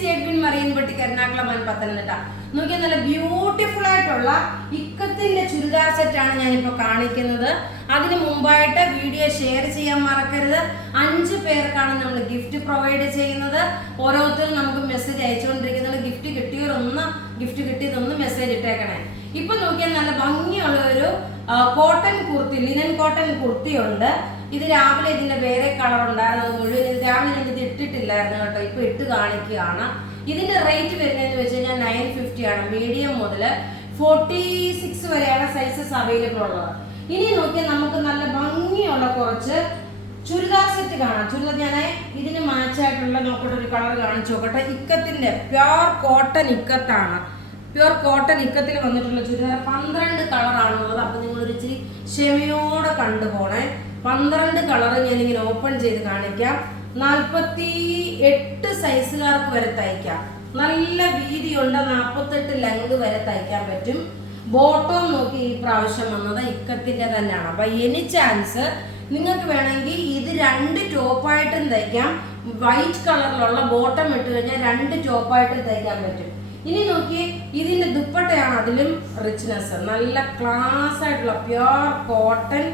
PSC Edwin Marienpatti Ernakulam and Pathanamthitta. നോക്കിയാൽ നല്ല beautiful ആയിട്ടുള്ള ഇക്കത്തിന്റെ ചുരിദാർ സെറ്റാണ് ഞാനിപ്പോൾ കാണിക്കുന്നത്. അതിന് മുമ്പായിട്ട് വീഡിയോ ഷെയർ ചെയ്യാൻ മറക്കരുത്. 5 പേർക്കാണ് നമ്മൾ ഗിഫ്റ്റ് പ്രൊവൈഡ് ചെയ്യുന്നത്. ഓരോരുത്തരും നമുക്ക് മെസ്സേജ് അയച്ചുകൊണ്ടിരിക്കുന്നത്. ഗിഫ്റ്റ് കിട്ടിയതൊന്ന് മെസ്സേജ് ഇട്ടേക്കണേ. ഇപ്പൊ നോക്കിയാൽ നല്ല ഭംഗിയുള്ള ഒരു cotton kurti, linen cotton kurti ഉണ്ട്. ഇത് രാവിലെ ഇതിന്റെ വേറെ കളർ ഉണ്ടായിരുന്നു, മുഴുവൻ രാവിലെ ഞാൻ ഇത് ഇട്ടിട്ടില്ലായിരുന്നു കേട്ടോ. ഇപ്പൊ ഇട്ട് കാണിക്കുകയാണ്. ഇതിന്റെ റേറ്റ് വരുന്നതെന്ന് വെച്ച് കഴിഞ്ഞാൽ 950 ആണ്. മീഡിയം മുതൽ 46 വരെയാണ് സൈസസ് അവൈലബിൾ ഉള്ളത്. ഇനി നോക്കിയാൽ നമുക്ക് നല്ല ഭംഗിയുള്ള കുറച്ച് ചുരിദാർ സെറ്റ് കാണാം. ചുരിദാർ ഞാൻ ഇതിന് മാച്ചായിട്ടുള്ള നോക്കട്ടെ, ഒരു കളർ കാണിച്ചു നോക്കട്ടെ. ഇക്കത്തിന്റെ പ്യുർ കോട്ടൺ ഇക്കത്താണ്. പ്യുർ കോട്ടൺ ഇക്കത്തിൽ വന്നിട്ടുള്ള ചുരിദാർ 12 കളറാണുള്ളത്. അപ്പൊ നിങ്ങളൊരു ഇച്ചിരി ക്ഷമയോടെ കണ്ടുപോണേ. 12 കളർ ഞാനിങ്ങനെ ഓപ്പൺ ചെയ്ത് കാണിക്കാം. 48 സൈസുകാർക്ക് വരെ തയ്ക്കാം. നല്ല വീതിയുണ്ട്. 48 ലെങ്ത് വരെ തയ്ക്കാൻ പറ്റും. ബോട്ടം നോക്കി ഈ പ്രാവശ്യം വന്നത് ഇക്കത്തിന്റെ തന്നെയാണ്. അപ്പൊ എനി ചാൻസ് നിങ്ങൾക്ക് വേണമെങ്കിൽ ഇത് 2 ടോപ്പായിട്ടും തയ്ക്കാം. വൈറ്റ് കളറിലുള്ള ബോട്ടം ഇട്ട് കഴിഞ്ഞാൽ 2 ടോപ്പായിട്ട് തയ്ക്കാൻ പറ്റും. ഇനി നോക്കി ഇതിന്റെ ദുപ്പട്ടയാണ് അതിലും റിച്ച്നെസ്. നല്ല ക്ലാസ് ആയിട്ടുള്ള പ്യുർ കോട്ടൺ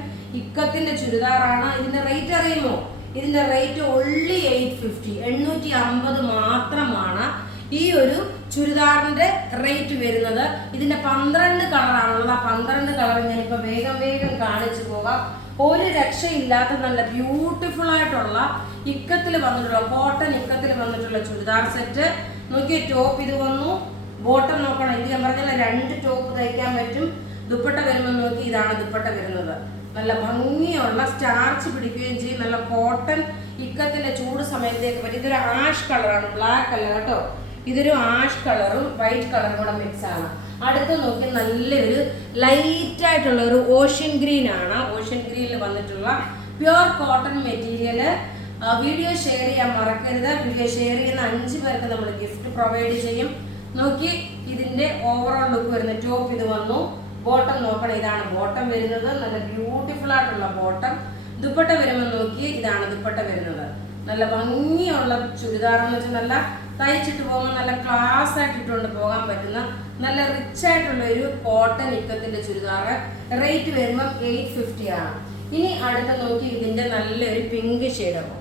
ഇക്കത്തിന്റെ ചുരിദാറാണ്. ഇതിന്റെ റേറ്റ് അറിയുമോ? ഇതിന്റെ റേറ്റ് ഓൺലി 850 മാത്രമാണ് ഈ ഒരു ചുരിദാറിന്റെ റേറ്റ് വരുന്നത്. ഇതിന്റെ 12 കളറാണുള്ളത്. ആ 12 കളർ ഞാനിപ്പോ വേഗം കാണിച്ചു പോകാം. ഒരു രക്ഷയില്ലാത്ത നല്ല ബ്യൂട്ടിഫുൾ ആയിട്ടുള്ള ഇക്കത്തിൽ വന്നിട്ടുള്ള കോട്ടൺ ഇക്കത്തിൽ വന്നിട്ടുള്ള ചുരിദാർ സെറ്റ്. നോക്കിയ ടോപ്പ് ഇത് വന്നു. ബോട്ടം നോക്കണം. ഇത് ഞാൻ പറഞ്ഞാൽ 2 ടോപ്പ് തയ്ക്കാൻ പറ്റും. ദുപ്പട്ട വരുമ്പോൾ നോക്കി ഇതാണ് ദുപ്പട്ട വരുന്നത്. നല്ല ഭംഗിയുള്ള സ്റ്റാർച്ച് പിടിക്കുകയും ചെയ്യും. നല്ല കോട്ടൺ ഇക്കത്തിന്റെ ചൂട് സമയത്തേക്ക് പറ്റും. ഇതൊരു ആഷ് കളറാണ്, ബ്ലാക്ക് അല്ല കേട്ടോ. ഇതൊരു ആഷ് കളറും വൈറ്റ് കളറും കൂടെ മിക്സ് ആണ്. അടുത്ത് നോക്കി നല്ലൊരു ലൈറ്റ് ആയിട്ടുള്ള ഒരു ഓഷ്യൻ ഗ്രീൻ ആണ്. ഓഷ്യൻ ഗ്രീനിൽ വന്നിട്ടുള്ള pure cotton material. Video share ചെയ്യാൻ മറക്കരുത്. വീഡിയോ ഷെയർ ചെയ്യുന്ന 5 പേർക്ക് നമ്മൾ ഗിഫ്റ്റ് പ്രൊവൈഡ് ചെയ്യും. നോക്കി ഇതിന്റെ ഓവറോൾ ലുക്ക് വരുന്ന ടോപ്പ് ഇത് വന്നു. ബോട്ടം നോക്കണം. ഇതാണ് ബോട്ടം വരുന്നത്. നല്ല ബ്യൂട്ടിഫുൾ ആയിട്ടുള്ള ബോട്ടം. ദുപ്പട്ട വരുമ്പോൾ നോക്കി ഇതാണ് ദുപ്പട്ട വരുന്നത്. നല്ല ഭംഗിയുള്ള ചുരിദാർ എന്ന് വെച്ചാൽ നല്ല തയ്ച്ചിട്ട് പോകുമ്പോൾ നല്ല ക്ലാസ് ആയിട്ട് ഇട്ടുകൊണ്ട് പോകാൻ പറ്റുന്ന നല്ല റിച്ച് ആയിട്ടുള്ള ഒരു കോട്ടൺ ഇക്കത്തിന്റെ ചുരിദാർ. റേറ്റ് വരുമ്പോൾ 850 ആണ്. ഇനി അടുത്ത നോക്കി ഇതിന്റെ നല്ലൊരു പിങ്ക് ഷെയ്ഡാണ്.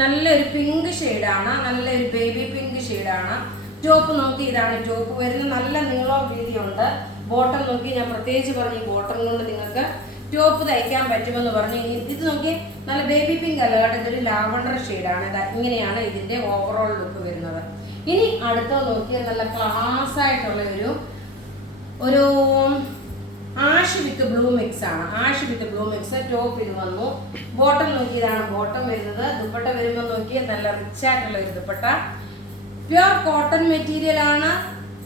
നല്ലൊരു പിങ്ക് ഷെയ്ഡാണ്. നല്ലൊരു ബേബി പിങ്ക് ഷെയ്ഡാണ്. ടോപ്പ് നോക്കി ഇതാണ് ടോപ്പ് വരുന്നത്. നല്ല നീളവും വീതിയുണ്ട്. ബോട്ടം നോക്കി ഞാൻ പ്രത്യേകിച്ച് പറഞ്ഞു, ഈ ബോട്ടം കൊണ്ട് നിങ്ങൾക്ക് ടോപ്പ് തയ്ക്കാൻ പറ്റുമെന്ന് പറഞ്ഞു. ഇത് നോക്കി നല്ല ബേബി പിങ്ക് അല്ല കേട്ടോ, ഇതൊരു ലാവണ്ടർ ഷെയ്ഡാണ്. ഇങ്ങനെയാണ് ഇതിന്റെ ഓവറോൾ ലുക്ക് വരുന്നത്. ഇനി അടുത്ത നോക്കിയാൽ നല്ല ക്ലാസ് ആയിട്ടുള്ള ഒരു ആഷ് വിത്ത് ബ്ലൂ മിക്സ് ആണ്. ആഷ് വിത്ത് ബ്ലൂ മിക്സ്. ടോപ്പ് ഇത് വന്നു. ബോട്ടം നോക്കിയതാണ് ബോട്ടം വരുന്നത്. ദുപ്പട്ട വരുമ്പോൾ നോക്കിയാൽ നല്ല റിച്ച് ആയിട്ടുള്ള ഒരു ദുപ്പട്ട. പ്യുർ കോട്ടൺ മെറ്റീരിയൽ ആണ്.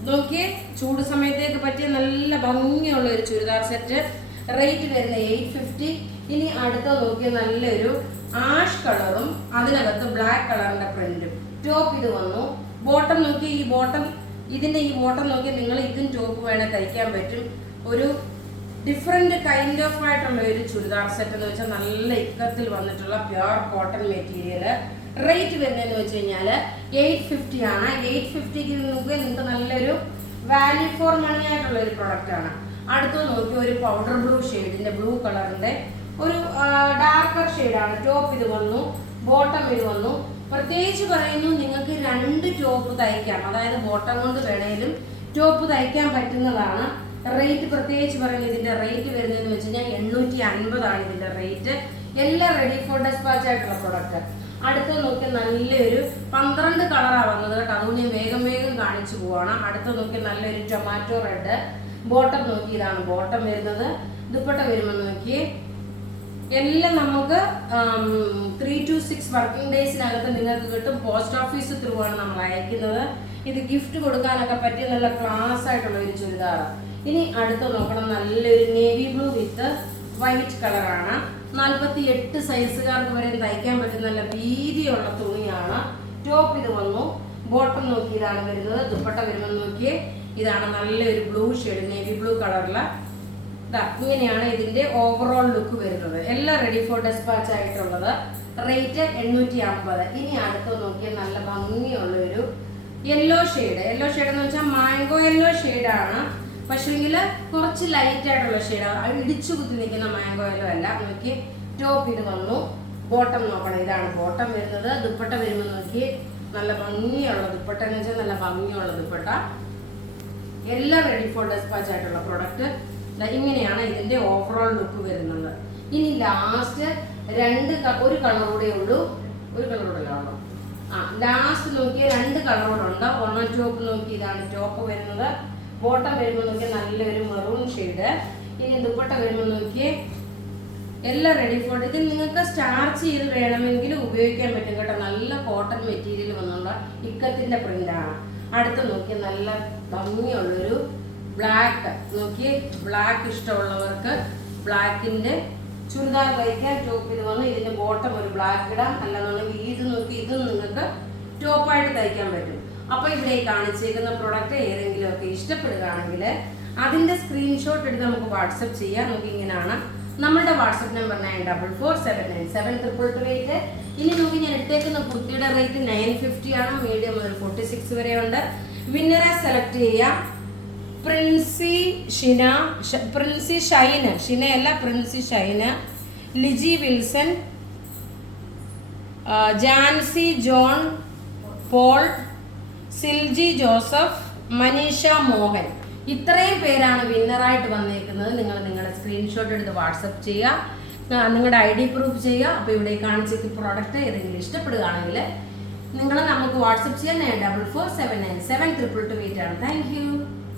നോക്കിയേ ചൂട് സമയത്തേക്ക് പറ്റിയ നല്ല ഭംഗിയുള്ള ഒരു ചുരിദാർ സെറ്റ്. റേറ്റ് വരുന്ന 850. ഇനി അടുത്ത നോക്കിയ നല്ലൊരു ആഷ് കളറും അതിനകത്ത് ബ്ലാക്ക് കളറിന്റെ പ്രിന്റും. ടോപ്പ് ഇത് വന്നു. ബോട്ടം നോക്കി ഈ ബോട്ടം നോക്കി നിങ്ങൾ ഇതും ടോപ്പ് വേണേൽ തയ്ക്കാൻ പറ്റും. ഒരു ഡിഫറെന്റ് കൈൻഡ് ഓഫ് ആയിട്ടുള്ള ഒരു ചുരിദാർ സെറ്റ് എന്ന് വെച്ചാൽ നല്ല ഇക്കത്തിൽ വന്നിട്ടുള്ള പ്യുർ കോട്ടൺ മെറ്റീരിയൽ. റേറ്റ് വരുന്നതെന്ന് വെച്ച് കഴിഞ്ഞാൽ 850 ആണ്. 850ക്ക് നിങ്ങൾക്ക് നല്ലൊരു വാല്യൂ ഫോർ മണി ആയിട്ടുള്ള ഒരു പ്രൊഡക്റ്റ് ആണ്. അടുത്ത് നോക്കി ഒരു പൗഡർ ബ്ലൂ ഷെയ്ഡിന്റെ ബ്ലൂ കളറിന്റെ ഒരു ഡാർക്കർ ഷെയ്ഡാണ്. ടോപ്പ് ഇത് വന്നു. ബോട്ടം ഇത് വന്നു. പ്രത്യേകിച്ച് പറയുന്നു, നിങ്ങൾക്ക് 2 ടോപ്പ് തയ്ക്കാം. അതായത് ബോട്ടം കൊണ്ട് വേണേലും ടോപ്പ് തയ്ക്കാൻ പറ്റുന്നതാണ്. റേറ്റ് പ്രത്യേകിച്ച് പറയുന്നത് ഇതിന്റെ റേറ്റ് വരുന്നതെന്ന് വെച്ച് കഴിഞ്ഞാൽ 850 ആണ് ഇതിന്റെ റേറ്റ്. എല്ലാം റെഡി ഫോർ ഡെസ്പാച്ച് ആയിട്ടുള്ള പ്രൊഡക്റ്റ്. അടുത്ത നോക്കി നല്ലൊരു 12 കളറാണ് വന്നത് കേട്ടോ. അതുകൊണ്ട് ഞാൻ വേഗം കാണിച്ചു പോവാണ്. അടുത്ത നോക്കി നല്ലൊരു ടൊമാറ്റോ റെഡ്. ബോട്ടം നോക്കി ഇതാണ് ബോട്ടം വരുന്നത്. ദുപ്പട്ട വരുമ്പോൾ നോക്കി എല്ലാം നമുക്ക് 3 to 6 വർക്കിംഗ് ഡേയ്സിനകത്ത് നിങ്ങൾക്ക് കിട്ടും. പോസ്റ്റ് ഓഫീസ് ത്രൂ ആണ് നമ്മൾ അയക്കുന്നത്. ഇത് ഗിഫ്റ്റ് കൊടുക്കാനൊക്കെ പറ്റിയ നല്ല ക്ലാസ് ആയിട്ടുള്ള ഒരു ചുരിദാർ. ഇനി അടുത്ത് നോക്കണം നല്ലൊരു നേവി ബ്ലൂ വിത്ത് വൈറ്റ് കളറാണ്. 48 സൈസുകാർക്ക് വരെ തയ്ക്കാൻ പറ്റുന്ന നല്ല വീതിയുള്ള തുണിയാണ്. ടോപ്പ് ഇത് വന്നു. ബോട്ടം നോക്കി ഇതാണ് വരുന്നത്. ദുപ്പട്ട വരുമ്പോൾ നോക്കിയേ ഇതാണ് നല്ലൊരു ബ്ലൂ ഷെയ്ഡ്, നേവി ബ്ലൂ കളറിൽ. ഇങ്ങനെയാണ് ഇതിന്റെ ഓവറോൾ ലുക്ക് വരുന്നത്. എല്ലാം റെഡി ഫോർ ഡെസ്പാച്ച് ആയിട്ടുള്ളത്. റേറ്റ് 850. ഇനി അടുത്ത് നോക്കിയാൽ നല്ല ഭംഗിയുള്ള ഒരു യെല്ലോ ഷെയ്ഡ് എന്ന് വെച്ചാൽ മാംഗോ യെല്ലോ ഷെയ്ഡാണ്. പക്ഷേങ്കിൽ കുറച്ച് ലൈറ്റ് ആയിട്ടുള്ള ഷെയ്ഡാണ്, ഇടിച്ചു കുത്തി നിൽക്കുന്ന മാംഗോ യെല്ലോ അല്ല. നോക്കി ടോപ്പ് ഇത് വന്നു. ബോട്ടം നോക്കണം, ഇതാണ് ബോട്ടം വരുന്നത്. ദുപ്പട്ട വരുമ്പോൾ നോക്കി നല്ല ഭംഗിയുള്ള ദുപ്പട്ട എന്ന് വെച്ചാൽ നല്ല ഭംഗിയുള്ള ദുപ്പട്ട. എല്ലാം റെഡി ഫോർ ഡെസ്പാച്ച് ആയിട്ടുള്ള പ്രൊഡക്റ്റ്. ഇങ്ങനെയാണ് ഇതിന്റെ ഓവറോൾ ലുക്ക് വരുന്നത്. ഇനി ലാസ്റ്റ് ഒരു കളർ കൂടെ ഉള്ളൂ. ഒരു കളർ കൂടെ ഉള്ളൂ. ലാസ്റ്റ് നോക്കിയ 2 കളറോടുണ്ട്. ഒരെണ്ണം ടോപ്പ് നോക്കി, ഇതാണ് ടോപ്പ് വരുന്നത്. ബോട്ടം വരുമ്പോൾ നോക്കി നല്ലൊരു മെറൂൺ ഷെയ്ഡ്. ഇനി ദുപ്പട്ട വരുമ്പോൾ നോക്കി എല്ലാം റെഡി ഫോർ. ഇത് നിങ്ങൾക്ക് സ്റ്റാർച്ച് ചെയ്ത് വേണമെങ്കിൽ ഉപയോഗിക്കാൻ പറ്റും കേട്ടോ. നല്ല കോട്ടൺ മെറ്റീരിയൽ വന്നുള്ള ഇക്കത്തിന്റെ പ്രിന്റാണ്. അടുത്ത് നോക്കി നല്ല ഭംഗിയുള്ളൊരു ബ്ലാക്ക്. നോക്കി ബ്ലാക്ക് ഇഷ്ടമുള്ളവർക്ക് ബ്ലാക്കിന്റെ ചുരിദാർ തയ്ക്കാൻ ടോപ്പ് ഇത് വന്നു. ഇതിന്റെ ബോട്ടം ഒരു ബ്ലാക്ക് ഇടാം. അല്ലാന്നുണ്ടെങ്കിൽ ഇത് നോക്കി ഇതും നിങ്ങൾക്ക് ടോപ്പായിട്ട് തയ്ക്കാൻ പറ്റും. അപ്പൊ ഇവിടെ കാണിച്ചേക്കുന്ന പ്രൊഡക്റ്റ് ഏതെങ്കിലും ഒക്കെ ഇഷ്ടപ്പെടുകയാണെങ്കിൽ അതിന്റെ സ്ക്രീൻഷോട്ട് എടുത്ത് നമുക്ക് വാട്സപ്പ് ചെയ്യാം. നമുക്ക് ഇങ്ങനെയാണ് നമ്മളുടെ വാട്സപ്പ് നമ്പർ 9447972228. ഇനി നോക്കി ഞാൻ ഇട്ടേക്കുന്ന കുർത്തിയുടെ റേറ്റ് 950 ആണ്. മീഡിയം മുതൽ 46 വരെ ഉണ്ട്. വിന്നറെ സെലക്ട് ചെയ്യാം. പ്രിൻസി ഷൈന്, ലിജി വിൽസൺ, ജാൻസി ജോൺ പോൾ, സിൽജി ജോസഫ്, മനീഷ മോഹൻ. ഇത്രയും പേരാണ് വിന്നറായിട്ട് വന്നേക്കുന്നത്. നിങ്ങൾ നിങ്ങളുടെ സ്ക്രീൻഷോട്ട് എടുത്ത് വാട്സപ്പ് ചെയ്യുക, നിങ്ങളുടെ ID പ്രൂഫ് ചെയ്യുക. അപ്പോൾ ഇവിടെ കാണിച്ചിരിക്കുന്ന പ്രോഡക്റ്റ് ഏതെങ്കിലും ഇഷ്ടപ്പെടുകയാണെങ്കിൽ നിങ്ങൾ നമുക്ക് വാട്സപ്പ് ചെയ്യാൻ 9447972228 ആണ്. Thank you.